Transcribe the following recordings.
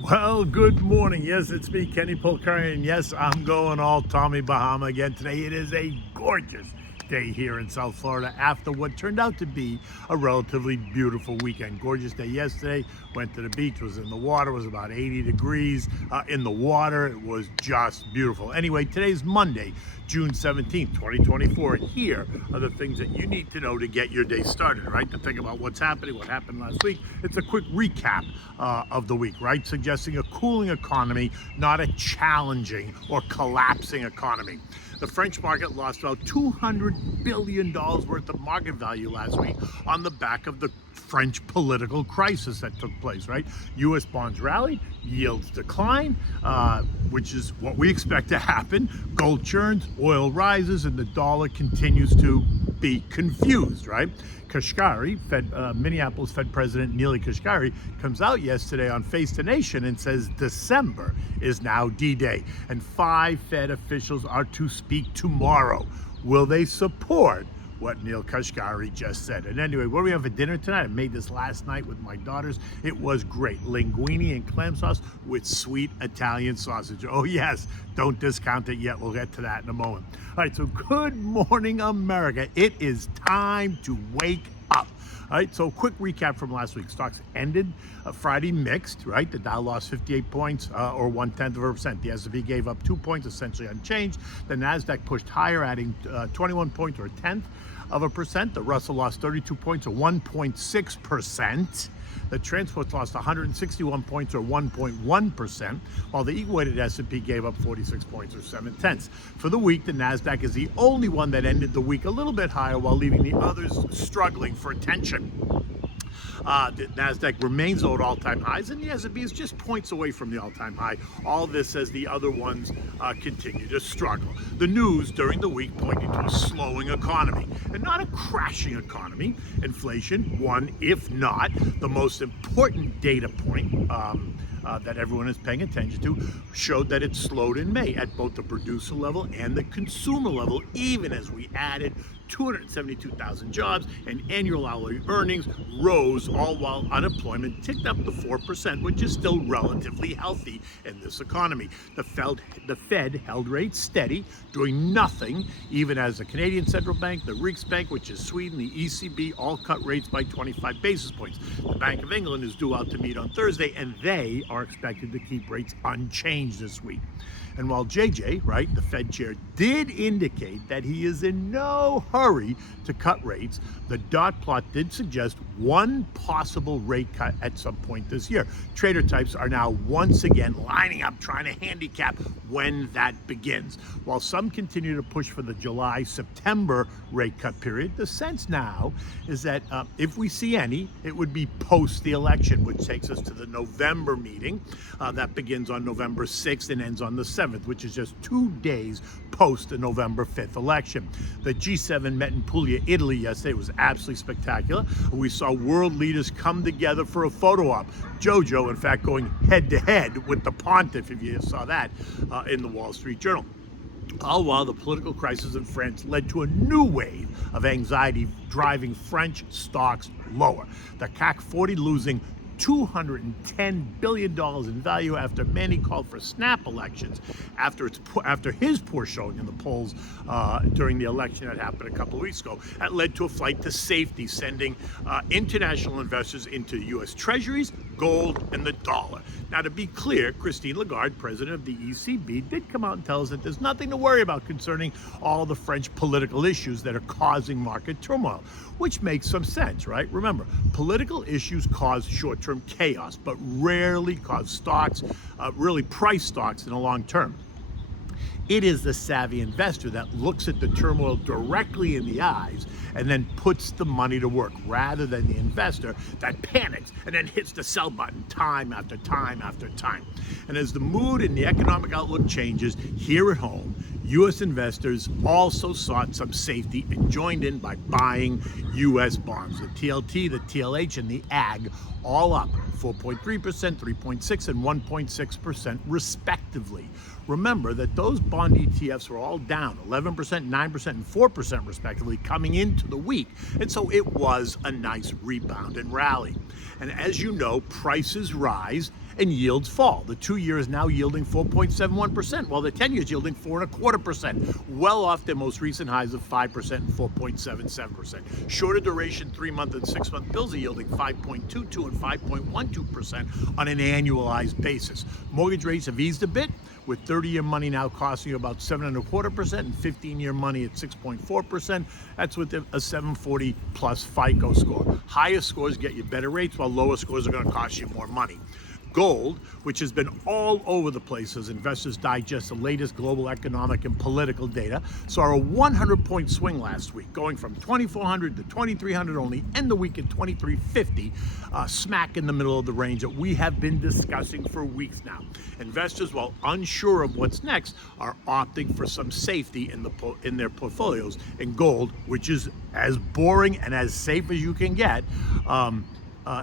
Well, good morning. Yes, it's me, Kashkari, and yes, I'm going all Tommy Bahama again today. It is a gorgeous day here in South Florida after what turned out to be a relatively beautiful weekend. Gorgeous day yesterday. Went to the beach, was in the water, was about 80 degrees in the water. It was just beautiful. Anyway, today's Monday, June 17th, 2024. And here are the things that you need to know to get your day started, right? To think about what's happening, what happened last week. It's a quick recap of the week, right? Suggesting a cooling economy, not a challenging or collapsing economy. The French market lost about $200 billion worth of market value last week on the back of the French political crisis that took place, right? U.S. bonds rallied, yields decline, which is what we expect to happen. Gold churns, oil rises, and the dollar continues to be confused, right? Kashkari, Minneapolis Fed President Neel Kashkari, comes out yesterday on Face the Nation and says December is now D-Day, and 5 Fed officials are to speak tomorrow. Will they support what Neel Kashkari just said? And anyway, what do we have for dinner tonight? I made this last night with my daughters. It was great. Linguine and clam sauce with sweet Italian sausage. Oh yes, don't discount it yet. We'll get to that in a moment. All right, so good morning, America. It is time to wake up. All right, so quick recap from last week. Stocks ended Friday mixed, right? The Dow lost 58 points or 0.1%. The S&P gave up 2 points, essentially unchanged. The Nasdaq pushed higher, adding 21 points or 0.1%. The Russell lost 32 points or 1.6%. The transports lost 161 points or 1.1%, while the equal-weighted S&P gave up 46 points or 0.7. For the week, the Nasdaq is the only one that ended the week a little bit higher while leaving the others struggling for attention. The Nasdaq remains at all-time highs, and the S&P is just points away from the all-time high. All this as the other ones continue to struggle. The news during the week pointed to a slowing economy, and not a crashing economy. Inflation, one, if not the most important data point that everyone is paying attention to, showed that it slowed in May at both the producer level and the consumer level, even as we added 272,000 jobs and annual hourly earnings rose, all while unemployment ticked up to 4%, which is still relatively healthy in this economy. The Fed held rates steady, doing nothing, even as the Canadian Central Bank, the Riksbank, which is Sweden, the ECB, all cut rates by 25 basis points. The Bank of England is due out to meet on Thursday, and they are expected to keep rates unchanged this week. And while ＪJ, right, the Fed chair, did indicate that he is in no hurry to cut rates, the dot plot did suggest one possible rate cut at some point this year. Trader types are now once again lining up, trying to handicap when that begins. While some continue to push for the July-September rate cut period, the sense now is that if we see any, it would be post the election, which takes us to the November meeting that begins on November 6th and ends on the 7th, which is just 2 days post the November 5th election. The G7 met in Puglia, Italy yesterday. It was absolutely spectacular. We saw world leaders come together for a photo op. Ｊǒჯǒ, in fact, going head to head with the pontiff, if you saw that in the Wall Street Journal. All while the political crisis in France led to a new wave of anxiety driving French stocks lower. The CAC 40 losing $210 billion in value after many called for snap elections after his poor showing in the polls during the election that happened a couple of weeks ago. That led to a flight to safety, sending international investors into U.S. Treasuries, gold, and the dollar. Now, to be clear, Christine Lagarde, president of the ECB, did come out and tell us that there's nothing to worry about concerning all the French political issues that are causing market turmoil, which makes some sense, right? Remember, political issues cause short-term chaos, but rarely cause stocks, really price stocks in the long term. It is the savvy investor that looks at the turmoil directly in the eyes and then puts the money to work, rather than the investor that panics and then hits the sell button time after time after time. And as the mood and the economic outlook changes here at home, U.S. investors also sought some safety and joined in by buying U.S. bonds. The TLT, the TLH, and the AG all up 4.3%, 3.6%, and 1.6% respectively. Remember that those bond ETFs were all down 11%, 9%, and 4% respectively coming into the week. And so it was a nice rebound and rally. And as you know, prices rise and yields fall. The 2-year is now yielding 4.71%, while the 10-year is yielding 4.25%, well off their most recent highs of 5% and 4.77%. Shorter duration 3-month and 6-month bills are yielding 5.22 and 5.12% on an annualized basis. Mortgage rates have eased a bit, with 30-year money now costing you about 7.25% and 15-year money at 6.4%. That's with a 740 plus FICO score. Higher scores get you better rates, while lower scores are going to cost you more money. Gold, which has been all over the place as investors digest the latest global economic and political data, saw a 100-point swing last week, going from 2,400 to 2,300, only end the week at 2,350, smack in the middle of the range that we have been discussing for weeks now. Investors, while unsure of what's next, are opting for some safety in their portfolios, and gold, which is as boring and as safe as you can get,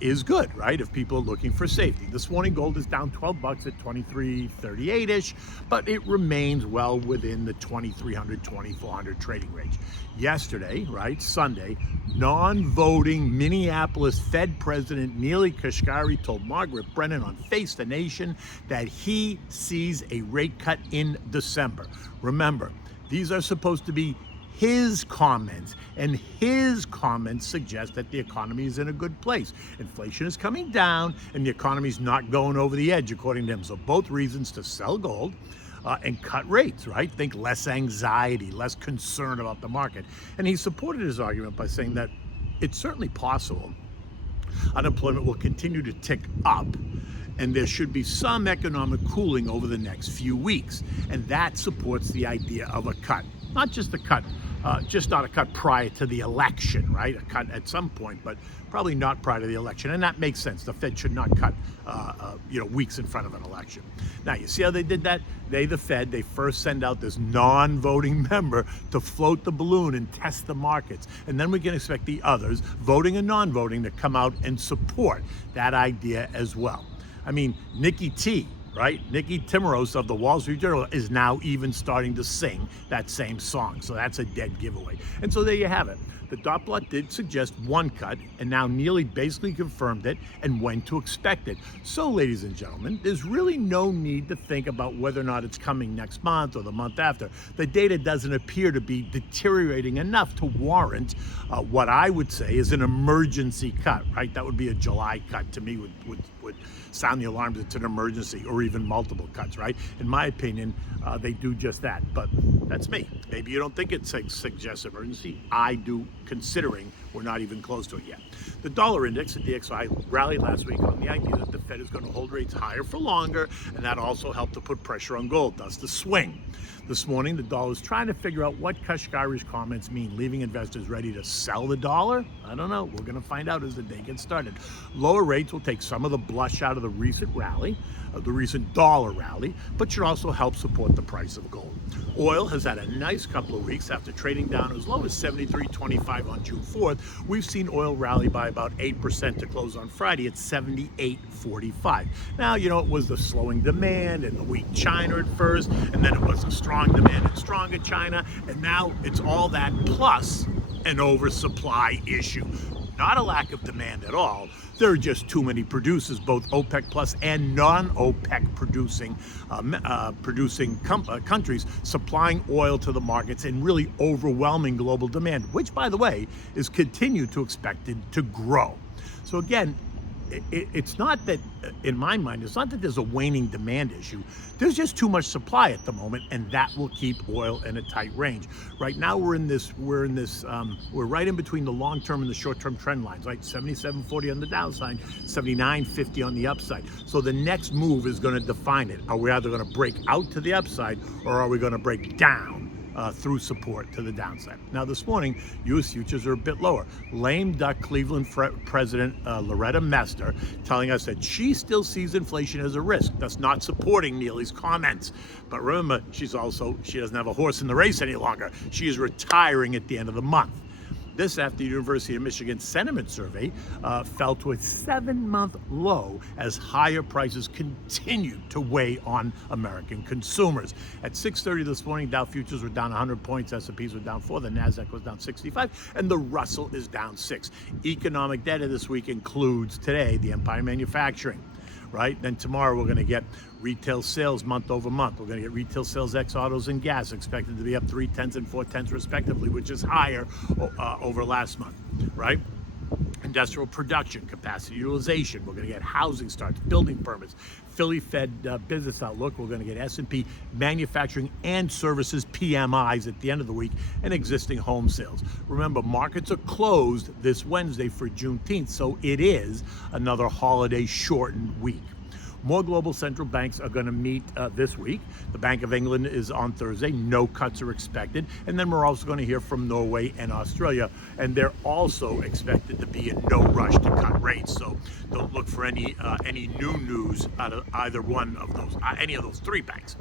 is good, right? If people are looking for safety. This morning, gold is down 12 bucks at 2338-ish, but it remains well within the 2300, 2400 trading range. Yesterday, right, Sunday, non-voting Minneapolis Fed President Neel Kashkari told Margaret Brennan on Face the Nation that he sees a rate cut in December. Remember, these are supposed to be his comments, and his comments suggest that the economy is in a good place. Inflation is coming down, and the economy is not going over the edge, according to him. So both reasons to sell gold and cut rates, right? Think less anxiety, less concern about the market. And he supported his argument by saying that it's certainly possible unemployment will continue to tick up, and there should be some economic cooling over the next few weeks. And that supports the idea of a cut. Not just a cut, just not a cut prior to the election, right? A cut at some point, but probably not prior to the election. And that makes sense. The Fed should not cut, weeks in front of an election. Now, you see how they did that? The Fed, they first send out this non-voting member to float the balloon and test the markets. And then we can expect the others, voting and non-voting, to come out and support that idea as well. I mean, Nikki T, right? Nikki Timmeros of the Wall Street Journal is now even starting to sing that same song. So that's a dead giveaway. And so there you have it. The dot plot did suggest one cut, and now Neely basically confirmed it and when to expect it. So, ladies and gentlemen, there's really no need to think about whether or not it's coming next month or the month after. The data doesn't appear to be deteriorating enough to warrant what I would say is an emergency cut, right? That would be a July cut. To me, would sound the alarms. It's an emergency, or even multiple cuts, right? In my opinion, they do just that. But that's me. Maybe you don't think it suggests emergency. I do, considering we're not even close to it yet. The dollar index, the DXY, rallied last week on the idea that the Fed is going to hold rates higher for longer, and that also helped to put pressure on gold, thus the swing. This morning, the dollar is trying to figure out what Kashkari's comments mean, leaving investors ready to sell the dollar? I don't know. We're going to find out as the day gets started. Lower rates will take some of the blush out of the recent rally, the recent dollar rally, but should also help support the price of gold. Oil has had a nice couple of weeks after trading down as low as 73.25 on June 4th. We've seen oil rally by about 8% to close on Friday at 78.45. Now, it was the slowing demand and the weak China at first, and then it was a strong demand and stronger China, and now it's all that plus an oversupply issue. Not a lack of demand at all. There are just too many producers, both OPEC plus and non-OPEC producing countries, supplying oil to the markets and really overwhelming global demand, which, by the way, is continued to expected to grow. So again, it's not that, in my mind, it's not that there's a waning demand issue. There's just too much supply at the moment, and that will keep oil in a tight range. Right now, we're right in between the long-term and the short-term trend lines, right? 77.40 on the downside, 79.50 on the upside. So the next move is going to define it. Are we either going to break out to the upside, or are we going to break down through support to the downside? Now, this morning, U.S. futures are a bit lower. Lame duck Cleveland President Loretta Mester telling us that she still sees inflation as a risk, thus not supporting Neely's comments. But remember, she doesn't have a horse in the race any longer. She is retiring at the end of the month. This after the University of Michigan sentiment survey fell to a 7-month low as higher prices continued to weigh on American consumers. At 6:30 this morning, Dow futures were down 100 points, S&Ps were down 4, the Nasdaq was down 65, and the Russell is down 6. Economic data this week includes today the Empire Manufacturing. right? Then tomorrow we're going to get retail sales month over month. We're going to get retail sales ex autos and gas expected to be up 0.3 and 0.4 respectively, which is higher over last month, right? Industrial production, capacity utilization. We're going to get housing starts, building permits, Philly Fed business outlook. We're going to get S&P manufacturing and services PMIs at the end of the week, and existing home sales. Remember, markets are closed this Wednesday for Juneteenth, so it is another holiday shortened week. More global central banks are going to meet this week. The Bank of England is on Thursday. No cuts are expected. And then we're also going to hear from Norway and Australia. And they're also expected to be in no rush to cut rates. So don't look for any new news out of either one of those, any of those three banks.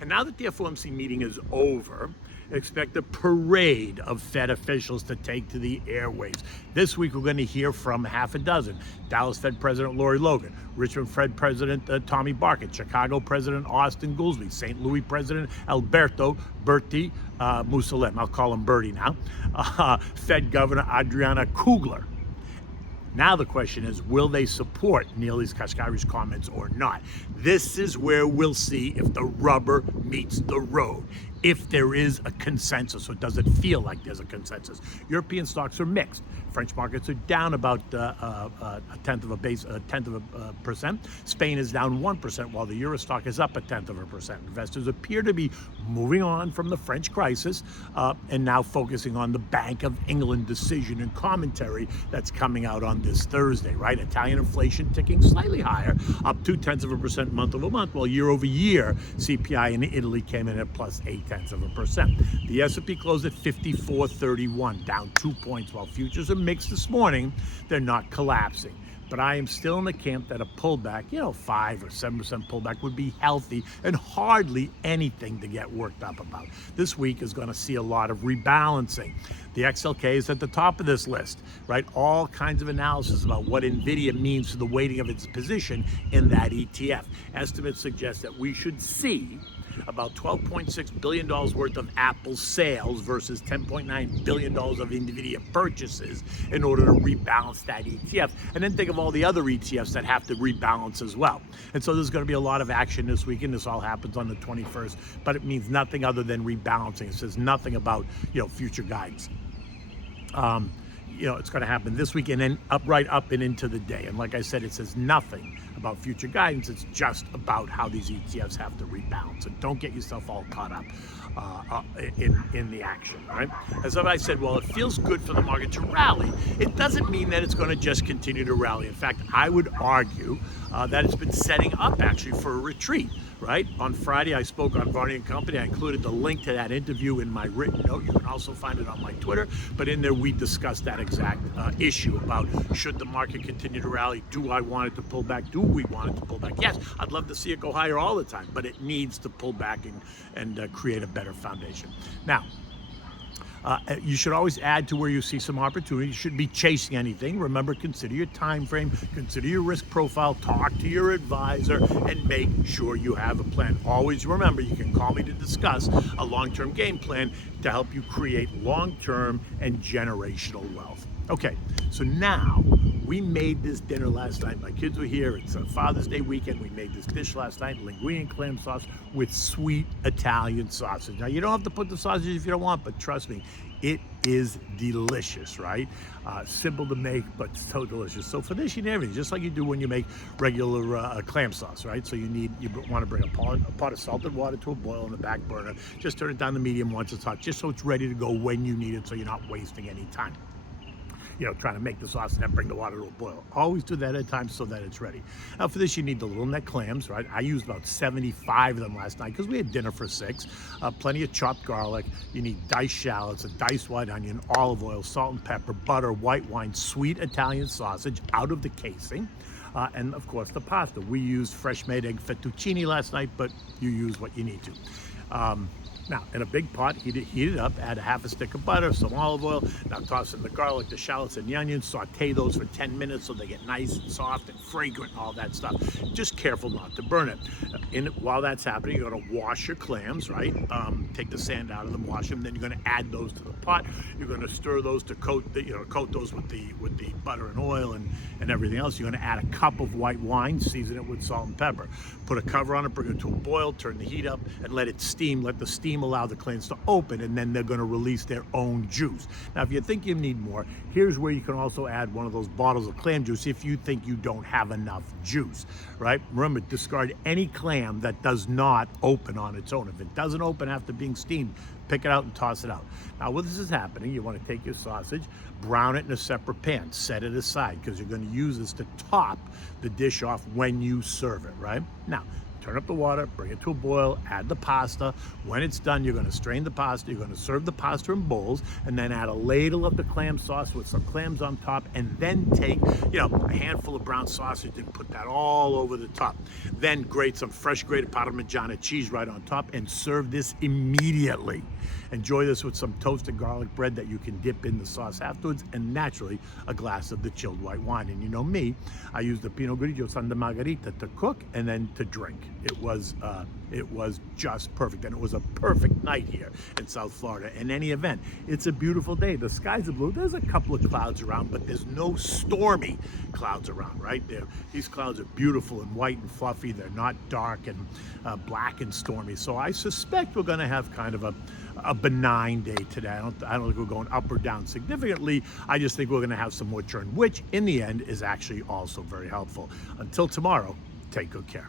And now that the FOMC meeting is over, expect a parade of Fed officials to take to the airwaves. This week, we're going to hear from half a dozen. Dallas Fed President Lori Logan, Richmond Fed President Tommy Barkett, Chicago President Austin Goolsbee, St. Louis President Alberto Berti Musalem, I'll call him Bertie now, Fed Governor Adriana Kugler. Now the question is, will they support Neel Kashkari's comments or not? This is where we'll see if the rubber meets the road, if there is a consensus, or does it feel like there's a consensus. European stocks are mixed. French markets are down about a tenth of a percent. Spain is down 1%, while the Euro stock is up 0.1%. Investors appear to be moving on from the French crisis and now focusing on the Bank of England decision and commentary that's coming out on this Thursday, right? Italian inflation ticking slightly higher, up 0.2% month over month, while year over year CPI in Italy came in at plus 0.8%. The S&P closed at 54.31, down 2 points, while futures are mixed this morning. They're not collapsing. But I am still in the camp that a pullback, 5 or 7% pullback would be healthy and hardly anything to get worked up about. This week is going to see a lot of rebalancing. The XLK is at the top of this list, right? All kinds of analysis about what NVIDIA means to the weighting of its position in that ETF. Estimates suggest that we should see about $12.6 billion worth of Apple sales versus $10.9 billion of NVIDIA purchases in order to rebalance that ETF. And then think of all the other ETFs that have to rebalance as well. And so there's going to be a lot of action this weekend. This all happens on the 21st, but it means nothing other than rebalancing. It says nothing about, future guidance. It's going to happen this week and then right up and into the day. And like I said, it says nothing about future guidance. It's just about how these ETFs have to rebalance. And don't get yourself all caught up in the action, right? As I said, while it feels good for the market to rally, it doesn't mean that it's going to just continue to rally. In fact, I would argue that it's been setting up actually for a retreat. Right? On Friday, I spoke on Varney & Company. I included the link to that interview in my written note. You can also find it on my Twitter. But in there, we discussed that exact issue about should the market continue to rally? Do I want it to pull back? Do we want it to pull back? Yes, I'd love to see it go higher all the time, but it needs to pull back and create a better foundation. Now, you should always add to where you see some opportunity. You shouldn't be chasing anything. Remember, consider your time frame, consider your risk profile, talk to your advisor, and make sure you have a plan. Always remember, you can call me to discuss a long-term game plan to help you create long-term and generational wealth. Okay, so now we made this dinner last night. My kids were here. It's a Father's Day weekend. We made this dish last night, linguine and clam sauce with sweet Italian sausage. Now, you don't have to put the sausage if you don't want, but trust me, it is delicious, right? Simple to make, but so delicious. So for this, you need everything, just like you do when you make regular clam sauce, right? So you want to bring a pot of salted water to a boil on the back burner. Just turn it down to medium once it's hot, just so it's ready to go when you need it, so you're not wasting any time. Trying to make the sauce and then bring the water to a boil. Always do that at a time so that it's ready. Now for this, you need the little neck clams, right? I used about 75 of them last night because we had dinner for 6. Plenty of chopped garlic. You need diced shallots, a diced white onion, olive oil, salt and pepper, butter, white wine, sweet Italian sausage out of the casing. And of course the pasta. We used fresh made egg fettuccine last night, but you use what you need to. Now, in a big pot, heat it up, add a half a stick of butter, some olive oil. Now toss in the garlic, the shallots, and the onions. Saute those for 10 minutes so they get nice and soft and fragrant and all that stuff. Just careful not to burn it. While that's happening, you're going to wash your clams, right? Take the sand out of them, wash them. Then you're going to add those to the pot. You're going to stir those to coat those with the butter and oil and everything else. You're going to add a cup of white wine, season it with salt and pepper. Put a cover on it, bring it to a boil, turn the heat up, and let it steam. Let the steam allow the clams to open, and then they're going to release their own juice. Now, if you think you need more, here's where you can also add one of those bottles of clam juice if you think you don't have enough juice, right? Remember, discard any clam that does not open on its own. If it doesn't open after being steamed, pick it out and toss it out. Now, while this is happening, you want to take your sausage, brown it in a separate pan, set it aside, because you're going to use this to top the dish off when you serve it, right? Now, turn up the water, bring it to a boil, add the pasta. When it's done, you're going to strain the pasta. You're going to serve the pasta in bowls, and then add a ladle of the clam sauce with some clams on top, and then take, a handful of brown sausage and put that all over the top. Then grate some fresh grated Parmigiana cheese right on top and serve this immediately. Enjoy this with some toasted garlic bread that you can dip in the sauce afterwards, and naturally a glass of the chilled white wine. And you know me, I use the Pinot Grigio Santa Margherita to cook and then to drink. It was just perfect, and it was a perfect night here in South Florida. In any event, it's a beautiful day. The skies are blue. There's a couple of clouds around, but there's no stormy clouds around, right? These clouds are beautiful and white and fluffy. They're not dark and black and stormy. So I suspect we're going to have kind of a benign day today. I don't think we're going up or down significantly. I just think we're going to have some more churn, which in the end is actually also very helpful. Until tomorrow, take good care.